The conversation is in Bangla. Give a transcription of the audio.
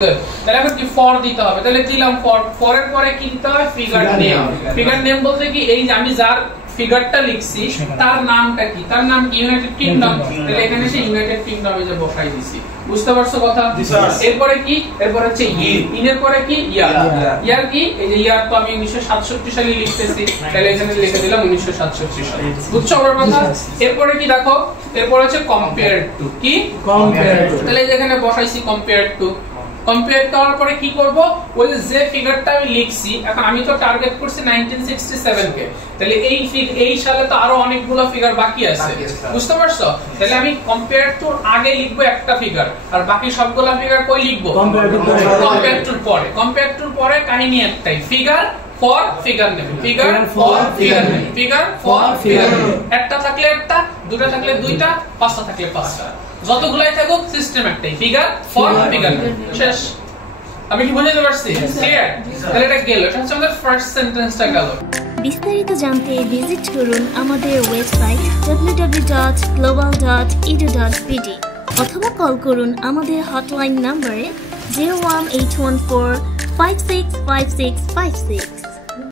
তাহলে এখন কি ফর দিতে হবে, তাহলে দিলাম ফর, ফরের পরে কি দিতে হবে ফিগার নেম। ফিগার নেম বলতে কি এই যে আমি যার ফিগারটা লিখছি তার নামটা কি, তার নাম কি ইউনাইটেড কিংডম, তাহলে এখানে সে ইউনাইটেড কিংডমে যে বসাই দিছি। বুঝতে পারছো কথা? এরপরে কি, এরপর হচ্ছে ইনের পরে কি ইয়ার। ইয়ার কি এই যে ইয়ার তো আমি 1967 সালে লিখতেছি, তাহলে এখানে লিখে দিলাম 1967 সাল। বুঝছো আমার কথা? এরপরে কি দেখো, এরপর হচ্ছে কম্পেয়ার টু, কি কম্পেয়ার টু, তাহলে এখানে বসাইছি কম্পেয়ার টু। কম্পেয়ার করার পরে কি করব, ওই যে ফিগারটা আমি লিখছি, এখন আমি তো টার্গেট করছি 1967 কে, তাহলে এই সালে তো আরো অনেকগুলো ফিগার বাকি আছে। বুঝতে পারছো? তাহলে আমি কম্পেয়ার টুর আগে লিখবো একটা ফিগার, আর বাকি সবগুলা ফিগার কই লিখবো কম্পেয়ার টুর পরে। কম্পেয়ার টুর পরে কাহিনী একটাই, figure for figure name, figure for figure name, figure for figure name. একটা থাকলে একটা, দুটো থাকলে দুইটা, পাঁচটা থাকলে পাঁচটা, যতগুলাই থাকুক সিস্টেম একটাই, ফিগার ফর ফিগার নেম। শেষ। আমি কি বুঝাতে পারছি? ক্লিয়ার? তাহলে এটা গেল, এটা হচ্ছে আমাদের ফার্স্ট সেন্টেন্সটা গেল। বিস্তারিত জানতে ভিজিট করুন আমাদের ওয়েবসাইট www.global.edu.pd অথবা কল করুন আমাদের হটলাইন নম্বরে 01814 565656।